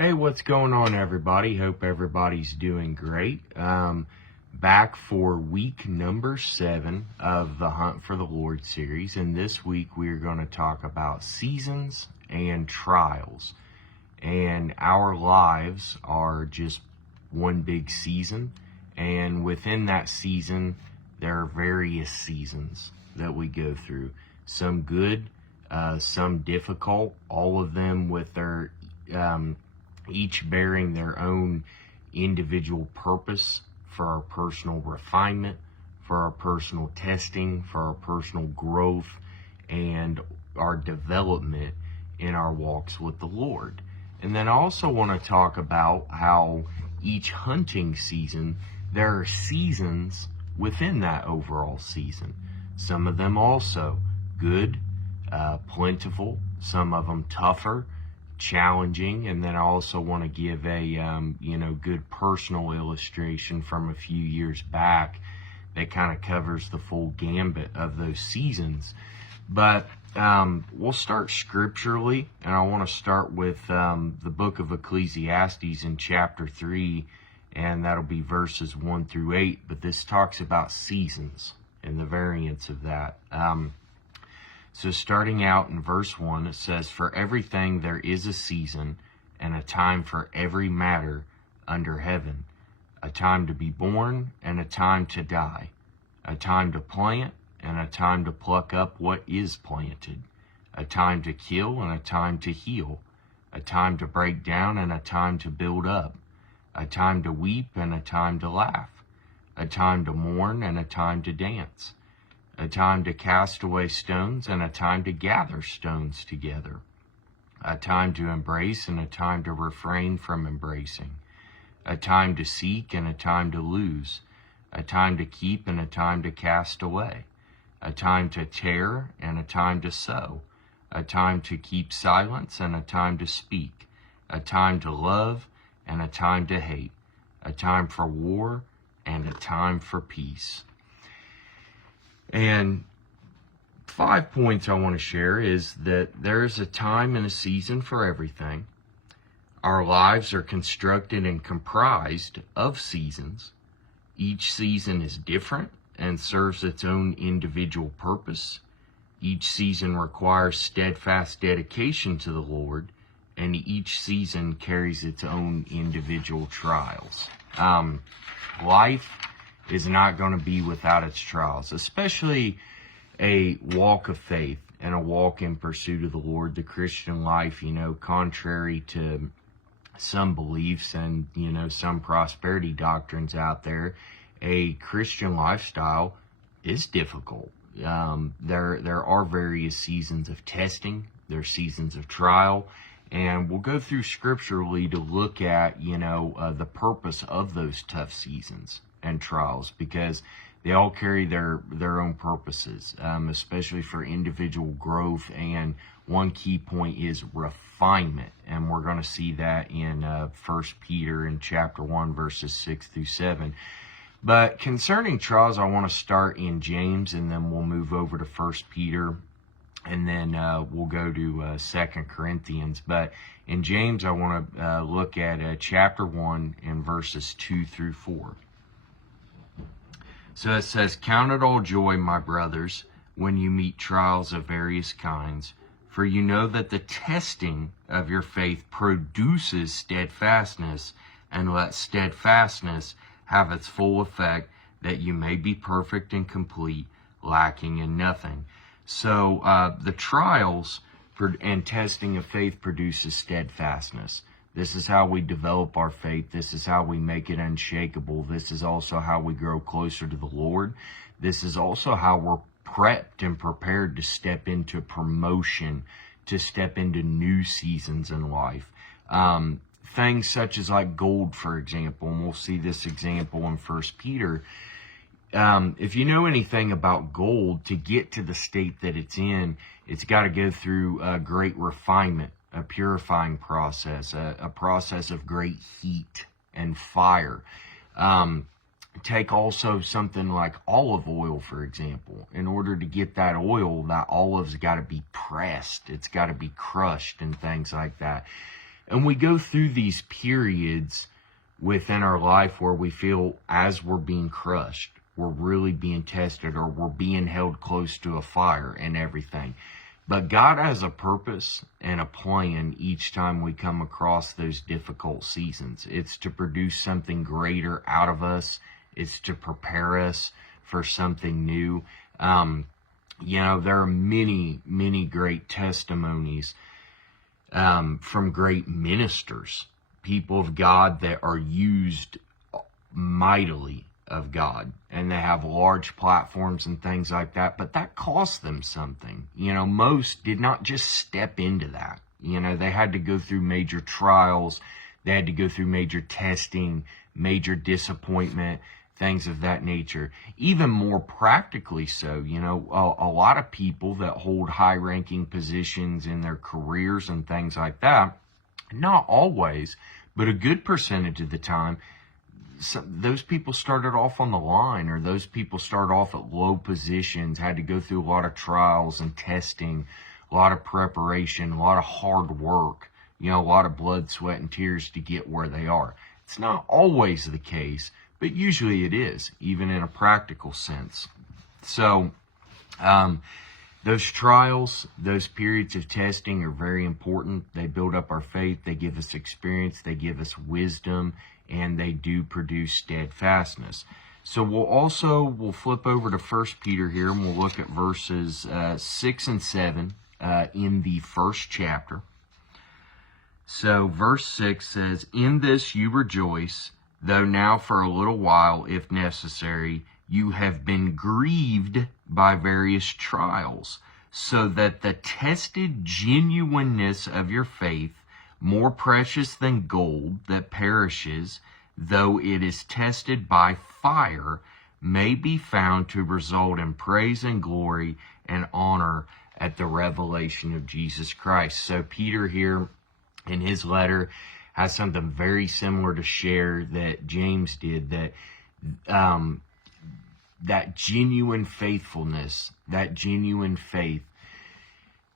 Hey, what's going on, everybody? Hope everybody's doing great. Back for week number 7 of the Hunt for the Lord series, and this week we are going to talk about seasons and trials. And our lives are just one big season, and within that season, there are various seasons that we go through. Some good, some difficult, all of them with their each bearing their own individual purpose for our personal refinement, for our personal testing, for our personal growth, and our development in our walks with the Lord. And then I also want to talk about how each hunting season, there are seasons within that overall season. Some of them also good, plentiful, some of them tougher, challenging, and then I also want to give a good personal illustration from a few years back that kind of covers the full gambit of those seasons. But we'll start scripturally, and I want to start with the book of Ecclesiastes in chapter 3, and that'll be verses 1 through 8. But this talks about seasons and the variance of that. So starting out in verse 1, it says, "For everything there is a season, and a time for every matter under heaven, a time to be born, and a time to die, a time to plant, and a time to pluck up what is planted, a time to kill, and a time to heal, a time to break down, and a time to build up, a time to weep, and a time to laugh, a time to mourn, and a time to dance, a time to cast away stones, and a time to gather stones together, a time to embrace, and a time to refrain from embracing, a time to seek, and a time to lose, a time to keep, and a time to cast away, a time to tear, and a time to sow, a time to keep silence, and a time to speak, a time to love, and a time to hate, a time for war, and a time for peace." And 5 points I want to share is that there is a time and a season for everything. Our lives are constructed and comprised of seasons. Each season is different and serves its own individual purpose. Each season requires steadfast dedication to the Lord, and each season carries its own individual trials. Life is not going to be without its trials, especially a walk of faith and a walk in pursuit of the Lord. The Christian life, contrary to some beliefs and, some prosperity doctrines out there, a Christian lifestyle is difficult. There are various seasons of testing, there are seasons of trial, and we'll go through scripturally to look at, the purpose of those tough seasons and trials, because they all carry their own purposes, especially for individual growth. And one key point is refinement, and we're going to see that in 1 Peter in chapter 1 verses 6 through 7. But concerning trials, I want to start in James, and then we'll move over to 1 Peter, and then we'll go to 2 Corinthians. But in James, I want to look at chapter 1 and verses 2 through 4. So it says, "Count it all joy, my brothers, when you meet trials of various kinds, for you know that the testing of your faith produces steadfastness, and let steadfastness have its full effect, that you may be perfect and complete, lacking in nothing." So the trials and testing of faith produces steadfastness. This is how we develop our faith. This is how we make it unshakable. This is also how we grow closer to the Lord. This is also how we're prepped and prepared to step into promotion, to step into new seasons in life. Things such as like gold, for example, and we'll see this example in 1 Peter. If you know anything about gold, to get to the state that it's in, it's got to go through a great refinement, a purifying process, a process of great heat and fire. Take also something like olive oil, for example. In order to get that oil, that olive's got to be pressed. It's got to be crushed and things like that. And we go through these periods within our life where we feel as we're being crushed, we're really being tested, or we're being held close to a fire and everything. But God has a purpose and a plan each time we come across those difficult seasons. It's to produce something greater out of us. It's to prepare us for something new. There are many, many great testimonies from great ministers, people of God that are used mightily of God, and they have large platforms and things like that, but that cost them something. Most did not just step into that. They had to go through major trials, they had to go through major testing, major disappointment, things of that nature. Even more practically so, a lot of people that hold high-ranking positions in their careers and things like that, not always, but a good percentage of the time, those people started off on the line, or those people started off at low positions, had to go through a lot of trials and testing, a lot of preparation, a lot of hard work, a lot of blood, sweat, and tears to get where they are. It's not always the case, but usually it is, even in a practical sense. So, those trials, those periods of testing are very important. They build up our faith, they give us experience, they give us wisdom, and they do produce steadfastness. So we'll flip over to 1 Peter here, and we'll look at verses 6 and 7 in the first chapter. So verse 6 says, "In this you rejoice, though now for a little while, if necessary, you have been grieved by various trials, so that the tested genuineness of your faith, more precious than gold that perishes, though it is tested by fire, may be found to result in praise and glory and honor at the revelation of Jesus Christ." So Peter here in his letter has something very similar to share that James did, that that genuine faithfulness, that genuine faith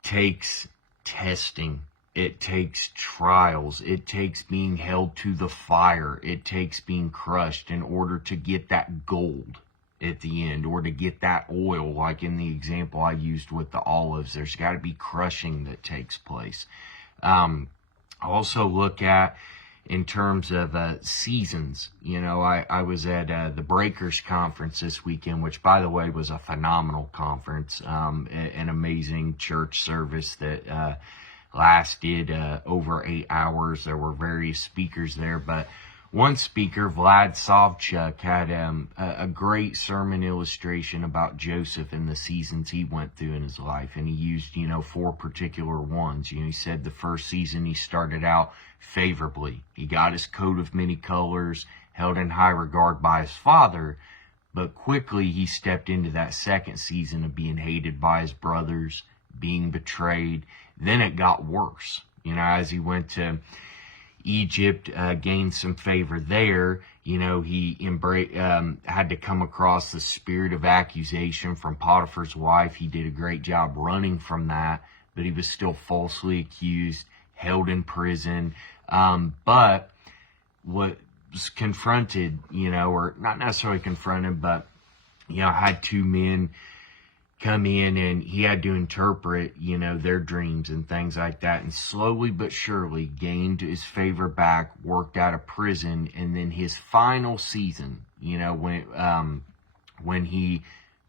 takes testing. It takes trials. It takes being held to the fire. It takes being crushed in order to get that gold at the end, or to get that oil, like in the example I used with the olives. There's got to be crushing that takes place. Also look at, in terms of seasons, I was at the Breakers Conference this weekend, which, by the way, was a phenomenal conference, an amazing church service that lasted over 8 hours. There were various speakers there, but one speaker, Vlad Savchuk, had a great sermon illustration about Joseph and the seasons he went through in his life, and he used 4 particular ones. He said the first season he started out favorably. He got his coat of many colors, held in high regard by his father, but quickly he stepped into that second season of being hated by his brothers, being betrayed. Then it got worse. As he went to Egypt, gained some favor there. He had to come across the spirit of accusation from Potiphar's wife. He did a great job running from that, but he was still falsely accused, held in prison. But what was confronted, or not necessarily confronted, but, had 2 men come in, and he had to interpret, their dreams and things like that, and slowly but surely gained his favor back, worked out of prison, and then his final season, when he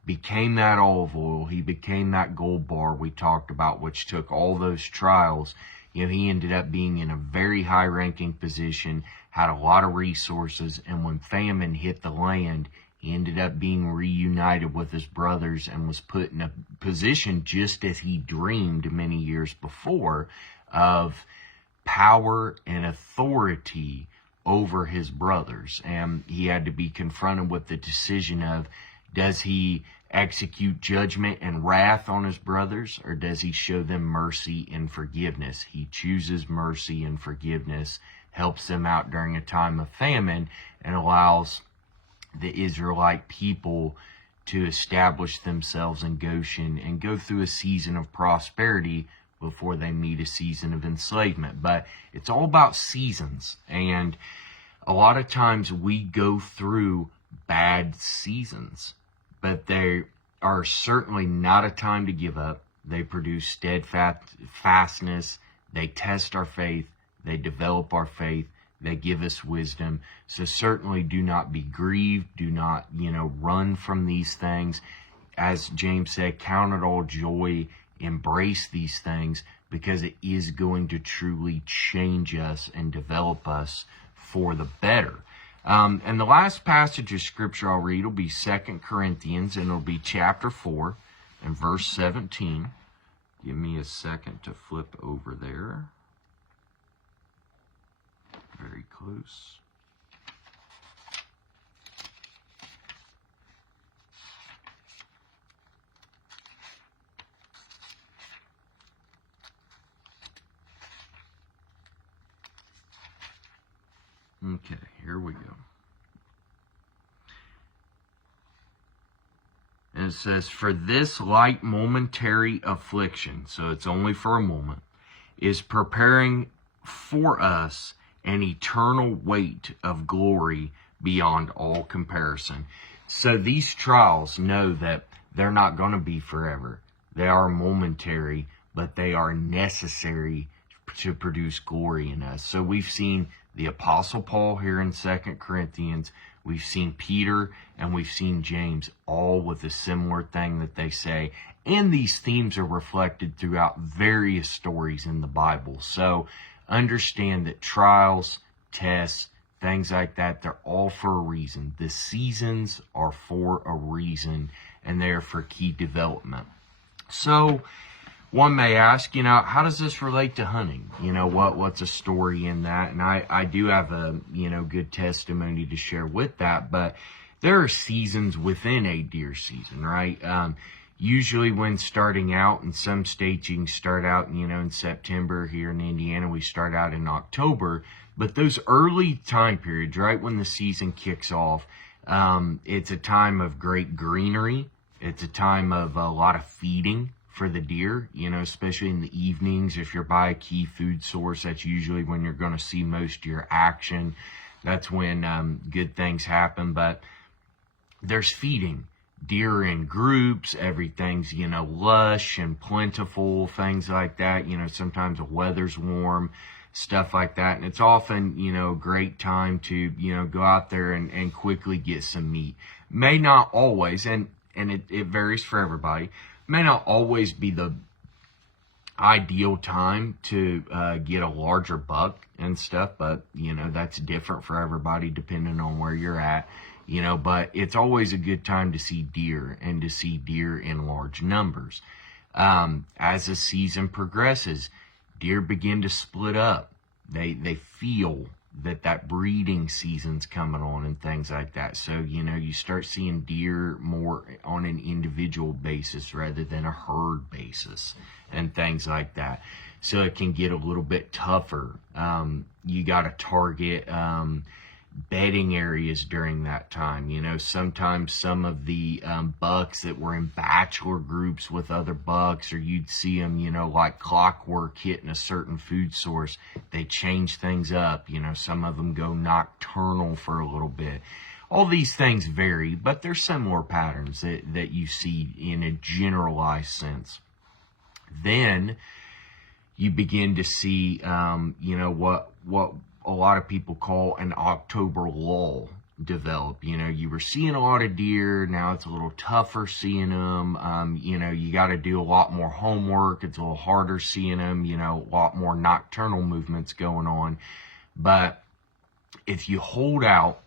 became that olive oil, he became that gold bar we talked about, which took all those trials. He ended up being in a very high-ranking position, had a lot of resources, and when famine hit the land, he ended up being reunited with his brothers and was put in a position, just as he dreamed many years before, of power and authority over his brothers. And he had to be confronted with the decision of, does he execute judgment and wrath on his brothers, or does he show them mercy and forgiveness? He chooses mercy and forgiveness, helps them out during a time of famine, and allows the Israelite people to establish themselves in Goshen and go through a season of prosperity before they meet a season of enslavement. But it's all about seasons. And a lot of times we go through bad seasons, but they are certainly not a time to give up. They produce steadfastness. They test our faith. They develop our faith. They give us wisdom. So certainly do not be grieved. Do not, run from these things. As James said, count it all joy. Embrace these things, because it is going to truly change us and develop us for the better. And the last passage of scripture I'll read will be 2 Corinthians, and it'll be chapter 4 and verse 17. Give me a second to flip over there. Very close. Okay, here we go. And it says, for this light momentary affliction, so it's only for a moment, is preparing for us an eternal weight of glory beyond all comparison. So these trials, know that they're not going to be forever. They are momentary, but they are necessary to produce glory in us. So we've seen the Apostle Paul here in 2 Corinthians. We've seen Peter and we've seen James, all with a similar thing that they say. And these themes are reflected throughout various stories in the Bible. So understand that trials, tests, things like that, they're all for a reason. The seasons are for a reason, and they're for key development. So one may ask, how does this relate to hunting? What's a story in that? And I do have a, good testimony to share with that, but there are seasons within a deer season, right? Usually when starting out, in some states you can start out, in September. Here in Indiana, we start out in October. But those early time periods, right when the season kicks off, it's a time of great greenery. It's a time of a lot of feeding for the deer, especially in the evenings. If you're by a key food source, that's usually when you're going to see most of your action. That's when good things happen. But there's feeding. Deer in groups, everything's, lush and plentiful, things like that. Sometimes the weather's warm, stuff like that. And it's often, a great time to, go out there and quickly get some meat. May not always, and it varies for everybody, may not always be the ideal time to get a larger buck and stuff, but, that's different for everybody depending on where you're at. But it's always a good time to see deer, and to see deer in large numbers. As the season progresses, deer begin to split up. They feel that breeding season's coming on and things like that. So, you start seeing deer more on an individual basis rather than a herd basis and things like that. So it can get a little bit tougher. You got to target bedding areas during that time. Sometimes some of the bucks that were in bachelor groups with other bucks, or you'd see them, like clockwork hitting a certain food source, they change things up. Some of them go nocturnal for a little bit. All these things vary, but there's similar patterns that you see in a generalized sense. Then you begin to see, what a lot of people call an October lull develop. You were seeing a lot of deer. Now it's a little tougher seeing them. You got to do a lot more homework. It's a little harder seeing them, a lot more nocturnal movements going on. But if you hold out,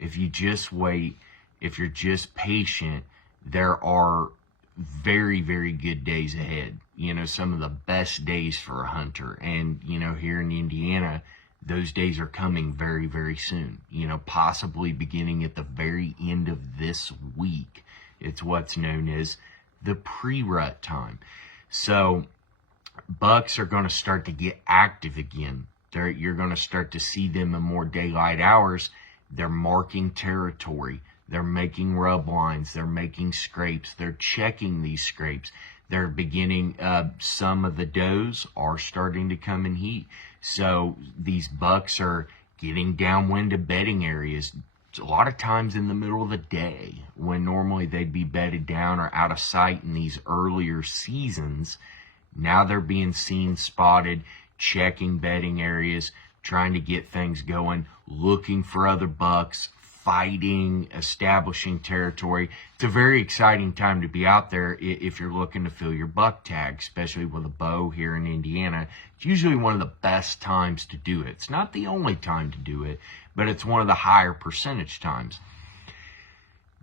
if you just wait, if you're just patient, there are very, very good days ahead. Some of the best days for a hunter. And, here in Indiana, those days are coming very, very soon, possibly beginning at the very end of this week. It's what's known as the pre-rut time. So bucks are going to start to get active again. You're going to start to see them in more daylight hours. They're marking territory. They're making rub lines. They're making scrapes. They're checking these scrapes. They're beginning, some of the does are starting to come in heat. So these bucks are getting downwind to bedding areas a lot of times in the middle of the day when normally they'd be bedded down or out of sight in these earlier seasons. Now they're being seen, spotted, checking bedding areas, trying to get things going, looking for other bucks, fighting, establishing territory. It's a very exciting time to be out there if you're looking to fill your buck tag, especially with a bow here in Indiana. It's usually one of the best times to do it. It's not the only time to do it, but it's one of the higher percentage times.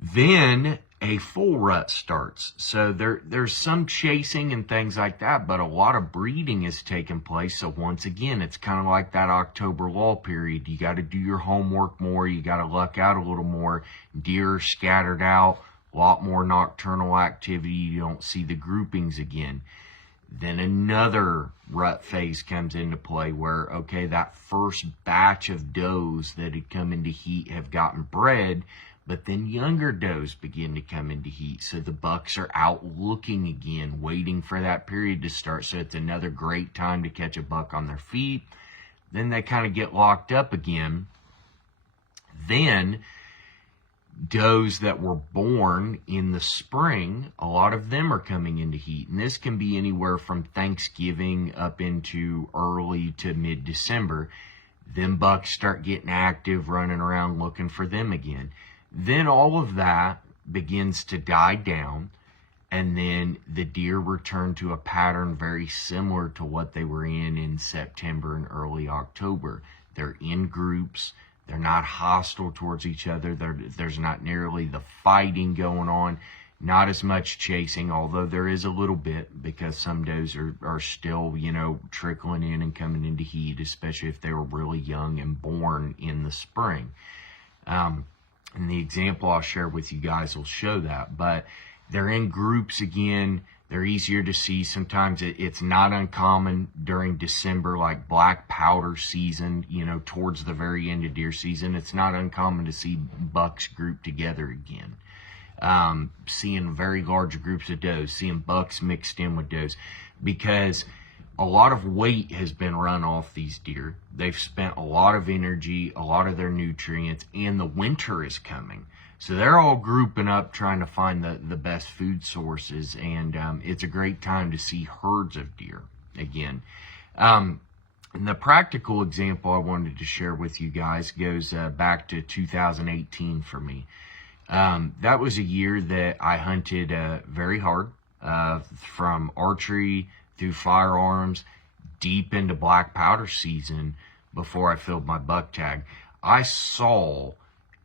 Then a full rut starts. So there's some chasing and things like that, but a lot of breeding is taking place. So once again, it's kind of like that October lull period. You got to do your homework more. You got to luck out a little more. Deer are scattered out, a lot more nocturnal activity. You don't see the groupings again. Then another rut phase comes into play where, okay, that first batch of does that had come into heat have gotten bred, but then younger does begin to come into heat. So the bucks are out looking again, waiting for that period to start. So it's another great time to catch a buck on their feet. Then they kind of get locked up again. Then does that were born in the spring, a lot of them are coming into heat. And this can be anywhere from Thanksgiving up into early to mid-December. Then bucks start getting active, running around looking for them again. Then all of that begins to die down, and then the deer return to a pattern very similar to what they were in September and early October. They're in groups. They're not hostile towards each other. There's not nearly the fighting going on, not as much chasing, although there is a little bit because some does are still, trickling in and coming into heat, especially if they were really young and born in the spring. And the example I'll share with you guys will show that. But they're in groups again. They're easier to see. Sometimes it's not uncommon during December, like black powder season, towards the very end of deer season. It's not uncommon to see bucks grouped together again. Seeing very large groups of does, seeing bucks mixed in with does, because a lot of weight has been run off these deer. They've spent a lot of energy, a lot of their nutrients, and the winter is coming. So they're all grouping up trying to find the best food sources, and it's a great time to see herds of deer again. And the practical example I wanted to share with you guys goes back to 2018 for me. That was a year that I hunted very hard, from archery through firearms, deep into black powder season before I filled my buck tag. I saw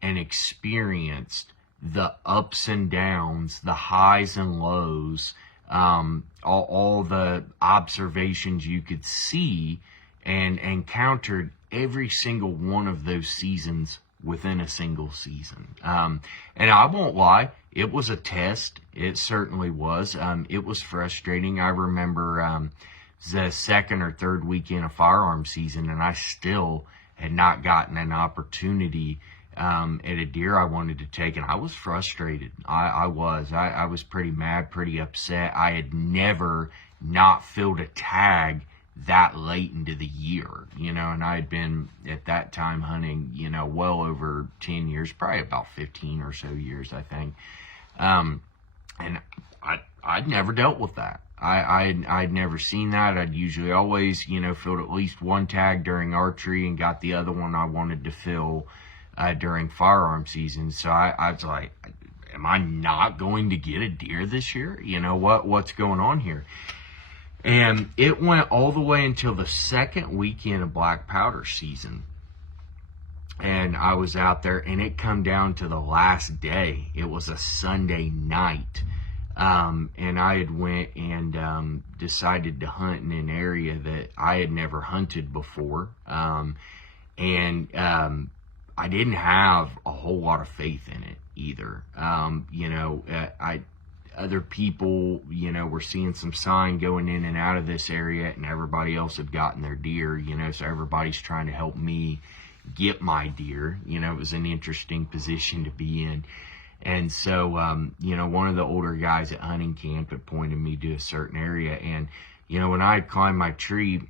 and experienced the ups and downs, the highs and lows, all the observations you could see, and encountered every single one of those seasons within a single season. And I won't lie, it was a test. It certainly was. It was frustrating. I remember the second or third weekend of firearm season, and I still had not gotten an opportunity at a deer I wanted to take, and I was frustrated. I was pretty mad, pretty upset. I had never not filled a tag that late into the year, and I had been at that time hunting, well over 10 years, probably about 15 or so years, I think. And I'd never dealt with that. I'd never seen that. I'd usually always, filled at least one tag during archery and got the other one I wanted to fill during firearm season. So I was like, am I not going to get a deer this year? What's going on here? And it went all the way until the second weekend of black powder season. And I was out there, and it come down to the last day. It was a Sunday night. And I had went and decided to hunt in an area that I had never hunted before. And I didn't have a whole lot of faith in it either. Other people, were seeing some sign going in and out of this area, and everybody else had gotten their deer, so everybody's trying to help me get my deer. It was an interesting position to be in. And so, one of the older guys at hunting camp had pointed me to a certain area. And, when I had climbed my tree,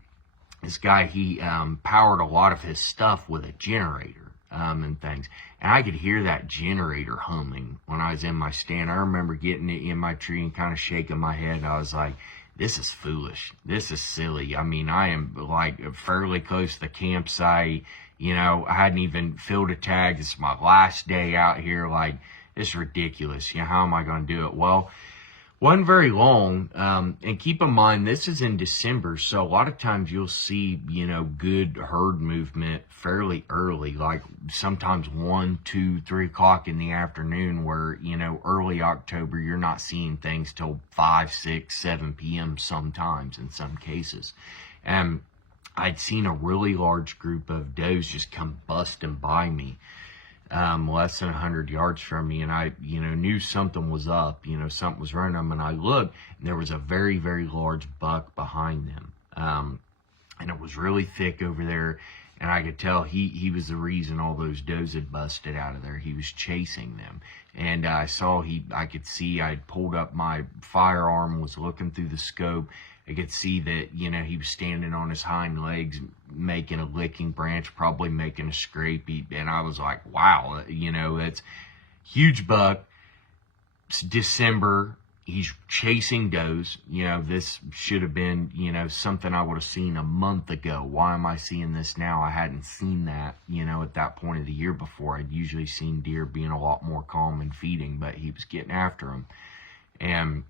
this guy, he powered a lot of his stuff with a generator and things. And I could hear that generator humming when I was in my stand. I remember getting it in my tree and kind of shaking my head. I was like, this is foolish. This is silly. I mean, I am like fairly close to the campsite. I hadn't even filled a tag. It's my last day out here. Like, it's ridiculous. How am I going to do it? Well, wasn't very long. And keep in mind, this is in December. So a lot of times you'll see, good herd movement fairly early, like sometimes 1, 2, 3 o'clock in the afternoon, where, early October, you're not seeing things till 5, 6, 7 p.m. sometimes in some cases. And I'd seen a really large group of does just come busting by me, less than 100 yards from me, and I, knew something was up, something was running them, and I looked, and there was a very, very large buck behind them, and it was really thick over there, and I could tell he was the reason all those does had busted out of there. He was chasing them, and I could see, I'd pulled up my firearm, was looking through the scope. I could see that, he was standing on his hind legs, making a licking branch, probably making a scrape. And I was like, wow, that's huge buck. It's December. He's chasing does. This should have been, something I would have seen a month ago. Why am I seeing this now? I hadn't seen that, at that point of the year before. I'd usually seen deer being a lot more calm and feeding, but he was getting after him. And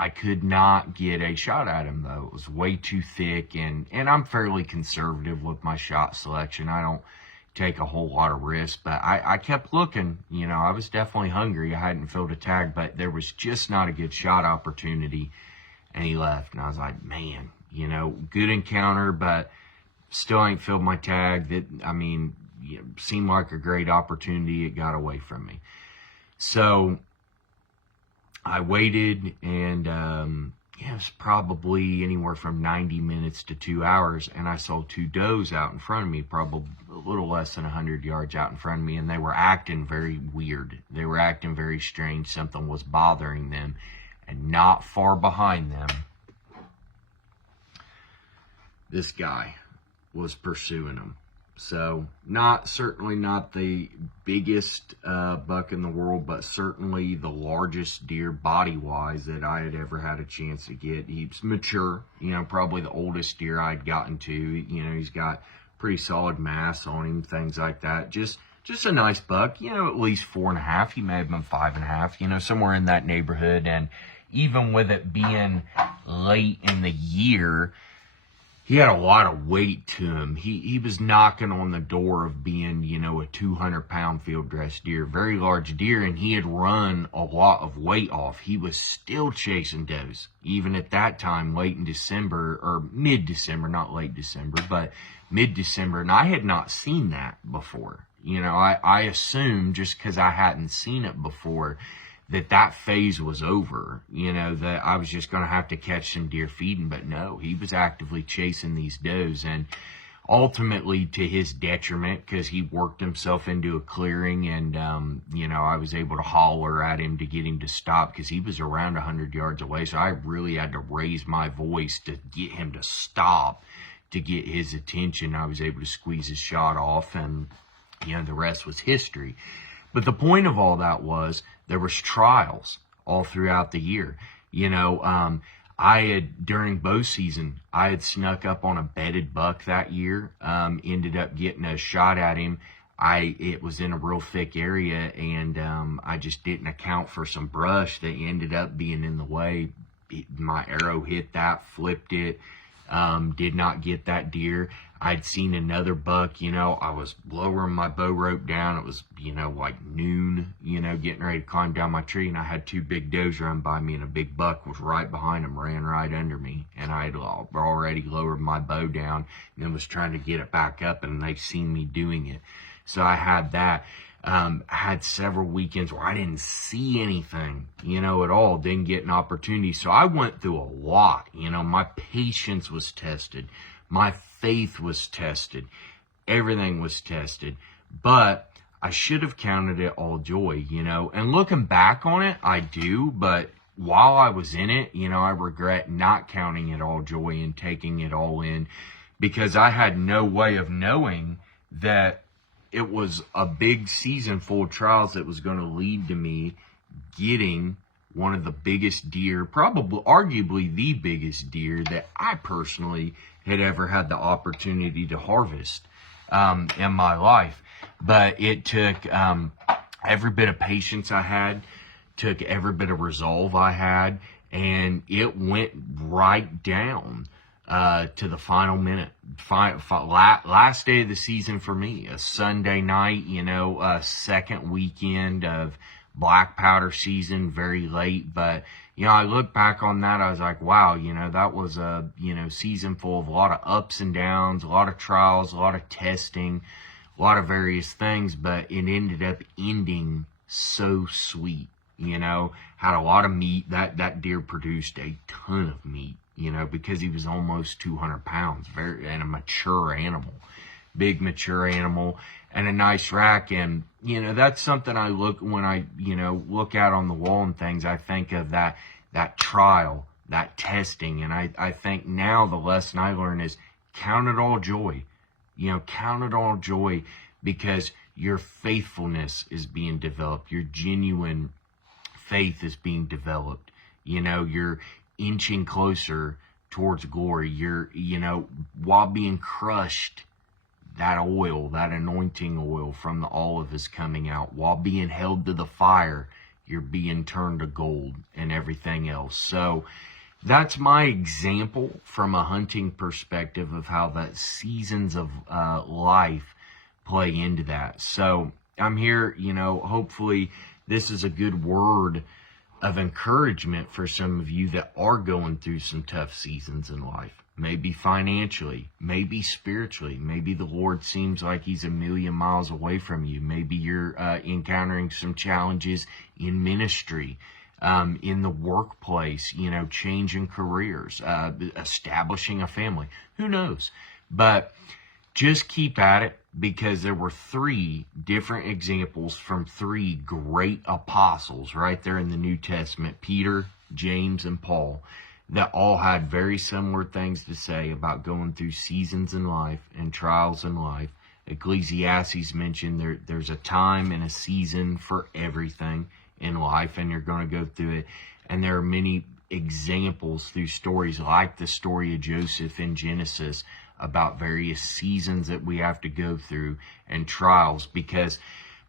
I could not get a shot at him, though. It was way too thick, and I'm fairly conservative with my shot selection. I don't take a whole lot of risk, but I kept looking. I was definitely hungry. I hadn't filled a tag, but there was just not a good shot opportunity, and he left. And I was like, man, good encounter, but still ain't filled my tag. Seemed like a great opportunity. It got away from me. So I waited, and it was probably anywhere from 90 minutes to 2 hours, and I saw 2 does out in front of me, probably a little less than 100 yards out in front of me, and they were acting very weird. They were acting very strange. Something was bothering them, and not far behind them, this guy was pursuing them. So certainly not the biggest buck in the world, but certainly the largest deer body-wise that I had ever had a chance to get. He's mature, probably the oldest deer I'd gotten to. He's got pretty solid mass on him, things like that. Just a nice buck, at least 4.5. He may have been 5.5, somewhere in that neighborhood. And even with it being late in the year, he had a lot of weight to him. He was knocking on the door of being, a 200-pound field dress deer, very large deer, and he had run a lot of weight off. He was still chasing does, even at that time, late in December, or mid-December, not late December, but mid-December, and I had not seen that before. I assumed, just because I hadn't seen it before, that phase was over, that I was just going to have to catch some deer feeding. But no, he was actively chasing these does, and ultimately to his detriment, because he worked himself into a clearing, and I was able to holler at him to get him to stop, because he was around 100 yards away. So I really had to raise my voice to get him to stop, to get his attention. I was able to squeeze his shot off, and the rest was history. But the point of all that was, there was trials all throughout the year. I had, during bow season, I had snuck up on a bedded buck that year, ended up getting a shot at him. It was in a real thick area, and I just didn't account for some brush that ended up being in the way. My arrow hit that, flipped it, did not get that deer. I'd seen another buck, I was lowering my bow rope down. It was, like noon, getting ready to climb down my tree, and I had 2 big does run by me, and a big buck was right behind him, ran right under me, and I had already lowered my bow down, and then was trying to get it back up, and they seen me doing it. So I had that. I had several weekends where I didn't see anything, at all, didn't get an opportunity. So I went through a lot, my patience was tested. My faith was tested. Everything was tested. But I should have counted it all joy, and looking back on it, I do, but while I was in it, I regret not counting it all joy and taking it all in, because I had no way of knowing that it was a big season full of trials that was going to lead to me getting one of the biggest deer, probably arguably the biggest deer that I personally had ever had the opportunity to harvest in my life. But it took every bit of patience I had, took every bit of resolve I had, and it went right down to the final minute. Last day of the season for me, a Sunday night, second weekend of black powder season, very late. But, I look back on that, I was like, wow, that was a, season full of a lot of ups and downs, a lot of trials, a lot of testing, a lot of various things, but it ended up ending so sweet, had a lot of meat. That deer produced a ton of meat, because he was almost 200 pounds, and a mature animal, big mature animal, and a nice rack. And, that's something I look, when I, look out on the wall and things, I think of that trial, that testing. And I think now the lesson I learned is count it all joy, count it all joy, because your faithfulness is being developed. Your genuine faith is being developed. You're inching closer towards glory. You're, while being crushed, that oil, that anointing oil from the olive is coming out. While being held to the fire, you're being turned to gold and everything else. So that's my example from a hunting perspective of how that seasons of life play into that. So I'm here, hopefully this is a good word of encouragement for some of you that are going through some tough seasons in life. Maybe financially, maybe spiritually, maybe the Lord seems like he's a million miles away from you. Maybe you're encountering some challenges in ministry, in the workplace, changing careers, establishing a family. Who knows? But just keep at it, because there were 3 different examples from 3 great apostles right there in the New Testament, Peter, James, and Paul, that all had very similar things to say about going through seasons in life and trials in life. Ecclesiastes mentioned there's a time and a season for everything in life, and you're going to go through it. And there are many examples through stories like the story of Joseph in Genesis about various seasons that we have to go through and trials, because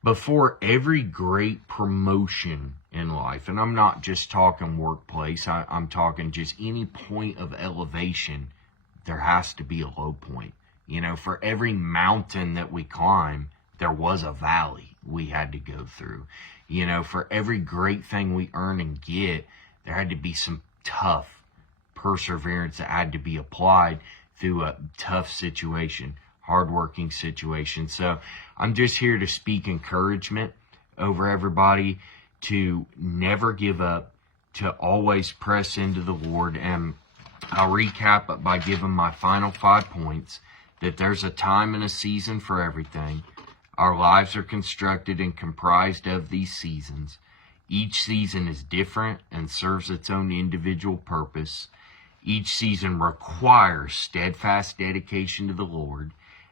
before every great promotion in life, and I'm not just talking workplace, I'm talking just any point of elevation, there has to be a low point. For every mountain that we climb, there was a valley we had to go through. For every great thing we earn and get, there had to be some tough perseverance that had to be applied through a tough situation, hardworking situation. So I'm just here to speak encouragement over everybody to never give up, to always press into the Lord. And I'll recap it by giving my final 5 points: that there's a time and a season for everything. Our lives are constructed and comprised of these seasons. Each season is different and serves its own individual purpose. Each season requires steadfast dedication to the Lord,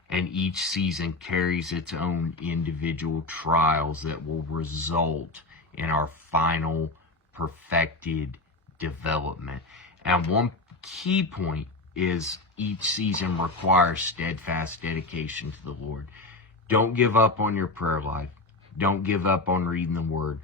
and each season carries its own individual trials that will result in our final perfected development. And one key point is each season requires steadfast dedication to the Lord. Don't give up on your prayer life. Don't give up on reading the Word.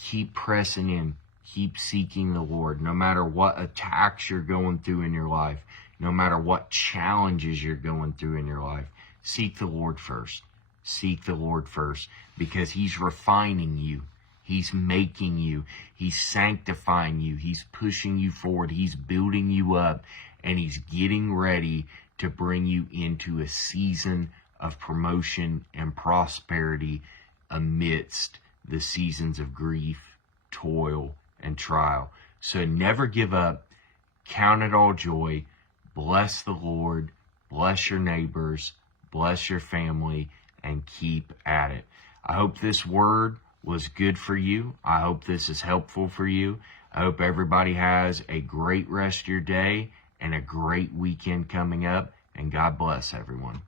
Keep pressing in. Keep seeking the Lord. No matter what attacks you're going through in your life, no matter what challenges you're going through in your life, seek the Lord first. Seek the Lord first, because he's refining you. He's making you. He's sanctifying you. He's pushing you forward. He's building you up, and he's getting ready to bring you into a season of promotion and prosperity amidst the seasons of grief, toil, and trial. So never give up. Count it all joy. Bless the Lord. Bless your neighbors. Bless your family, and keep at it. I hope this word was good for you. I hope this is helpful for you. I hope everybody has a great rest of your day and a great weekend coming up. And God bless everyone.